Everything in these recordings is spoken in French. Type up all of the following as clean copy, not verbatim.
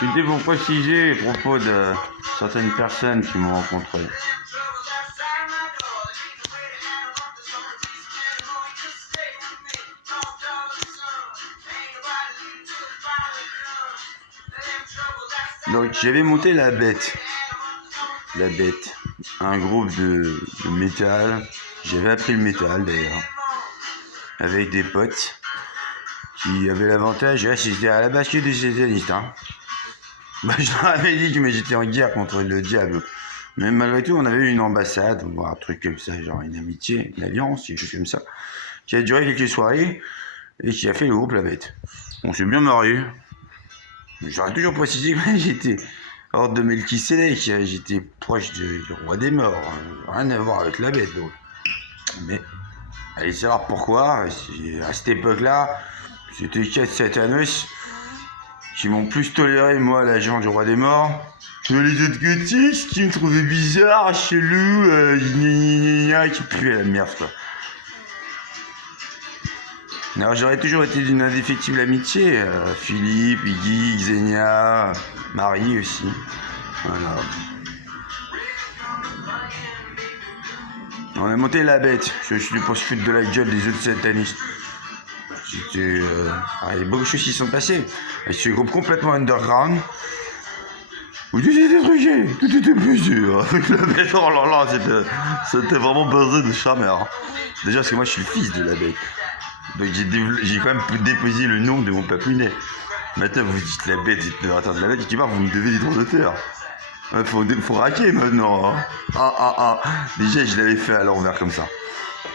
C'était pour préciser à propos de certaines personnes qui m'ont rencontré. Donc j'avais monté La Bête, un groupe de métal. J'avais appris le métal d'ailleurs, avec des potes qui avaient l'avantage, c'était à la base que des satanistes. Bah, je leur avais dit que j'étais en guerre contre le diable. Mais malgré tout, on avait une ambassade, ou un truc comme ça, genre une amitié, une alliance, quelque chose comme ça, qui a duré quelques soirées et qui a fait le groupe La Bête. On s'est bien marré. J'aurais toujours précisé que j'étais hors de Melchisédek, j'étais proche du roi des morts, rien à voir avec La Bête donc. Mais allez savoir pourquoi, à cette époque-là, c'était 4 satanos qui m'ont plus toléré, moi, l'agent du roi des morts, que les autres gothiques qui me trouvaient bizarre, chelou, qui puaient la merde, quoi. Alors j'aurais toujours été d'une indéfectible amitié, Philippe, Iggy, Xenia, Marie aussi, voilà. On a monté La Bête, je suis pour se foutre de la gueule des autres satanistes. C'était... il y a beaucoup de choses qui sont passées. C'est un groupe complètement underground. Où tout était truqué, tout était pesé. Avec La Bête, oh là là, c'était vraiment basé de chameur. Déjà parce que moi je suis le fils de La Bête. Donc j'ai quand même déposé le nom de mon papounet. Maintenant vous dites La Bête, dites attends, La Bête, vous me devez des droits d'auteur. Faut raquer maintenant. Déjà je l'avais fait à l'envers comme ça.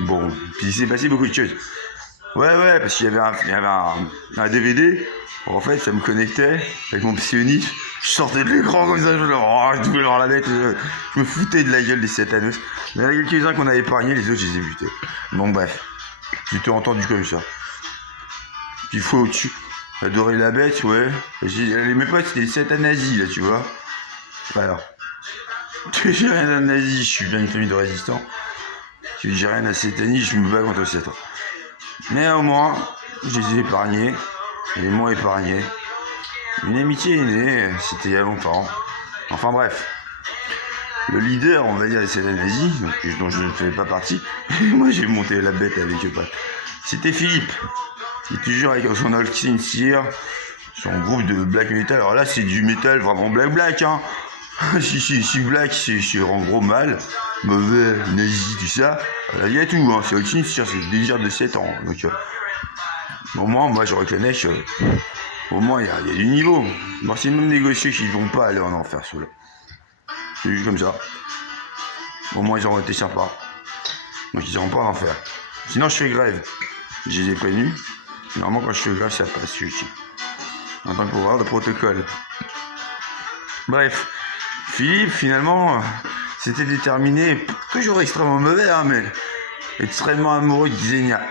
Bon, puis il s'est passé beaucoup de choses. Ouais, parce qu'il y avait un DVD. En fait, ça me connectait avec mon psioniste. Je sortais de l'écran comme ça, je voulais voir La Bête. Je me foutais de la gueule des satanos. Il y en a quelques-uns qu'on a épargnés, les autres, je les ai butés. Bon, bref. Tu t'es entendu comme ça. Il faut au-dessus. Adorer La Bête, ouais. Mes potes, c'était des satanazis, là, tu vois. Alors. J'ai rien à nazi, je suis bien une famille de résistants. J'ai rien à satanisme, je me bats contre Satan. Mais au moins, je les ai épargnés, et moi épargné. Une amitié est née, c'était il y a longtemps. Enfin bref, le leader, on va dire, des satanazis, dont je ne fais pas partie, moi j'ai monté La Bête avec eux. C'était Philippe, qui est toujours avec son Oxine Sear, son groupe de black metal. Alors là, c'est du metal vraiment black, hein. si black, c'est en gros mal, mauvais, nazi, tout ça. Là, il y a tout, hein. C'est Oxine Sear, c'est le désir de 7 ans. Donc, au moins, moi, je reconnais que, au moins, il y a du niveau. Bon, c'est même négocier qu'ils ne vont pas aller en enfer, ceux-là. C'est juste comme ça. Au moins, ils auront été sympas. Donc, ils n'iront pas en enfer. Sinon, je fais grève. Je les ai prévenus. Normalement, quand je fais grève, ça passe aussi. En tant que pouvoir de protocole. Bref. Philippe, finalement, s'était déterminé, toujours extrêmement mauvais, hein, mais extrêmement amoureux de Xenia.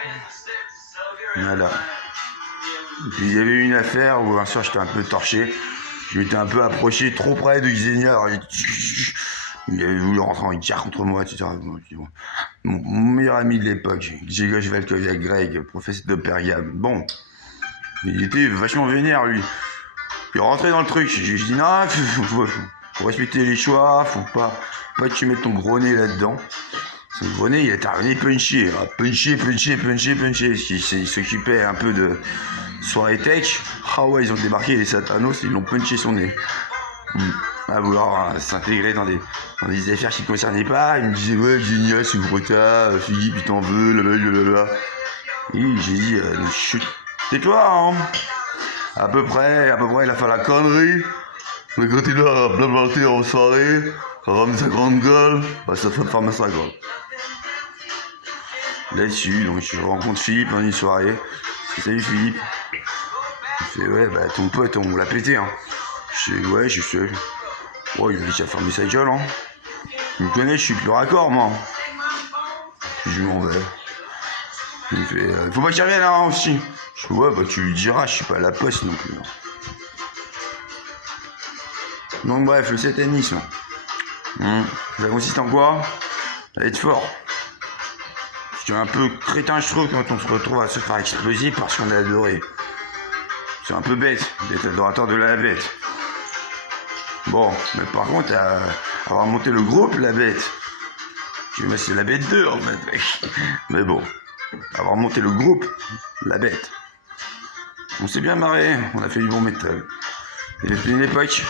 Voilà. Puis il y avait eu une affaire où un soir j'étais un peu torché. Je m'étais un peu approché trop près de Xenia. Alors, il avait voulu rentrer en guerre contre moi, etc. Mon meilleur ami de l'époque, Grzegorz Walkowiak Greg, professeur de Pergame. Bon, il était vachement vénère, lui. Il est rentré dans le truc. J'ai dit non, faut respecter les choix, faut pas que tu mettes ton gros nez là-dedans. Son gros nez, il est arrivé punché. Il s'occupait un peu de soirée tech. Ah ouais, ils ont débarqué les satanos, ils l'ont punché son nez. À vouloir s'intégrer dans des affaires qui ne concernaient pas. Il me disait ouais, génial, c'est Brota, Philippe, il t'en veut, blablabla. Et j'ai dit chut, tais-toi, hein. À peu près, il a fait la connerie. Mais quand il a blablaté en soirée, ramené sa grande gueule, bah ça fait fermer sa gueule. Là-dessus, donc je rencontre Philippe dans une soirée. Salut Philippe. Il fait ouais, bah ton pote, on l'a pété, hein. Je dis ouais, je sais. Ouais, il a déjà fermé sa gueule, hein. Tu me connais, je suis plus raccord, moi. Je m'en vais. Il me fait faut pas qu'il revienne, hein, aussi. Je dis ouais, bah tu lui diras, je suis pas à la poste non plus. Donc bref, le satanisme. Ça consiste en quoi? À être fort. C'est un peu crétin, je trouve, quand on se retrouve à se faire exploser parce qu'on est adoré. C'est un peu bête d'être adorateur de La Bête. Bon, mais par contre, avoir monté le groupe, la bête. C'est la bête 2 en fait, mec. Mais bon, avoir monté le groupe, la bête. On s'est bien marré, on a fait du bon métal. C'était une époque.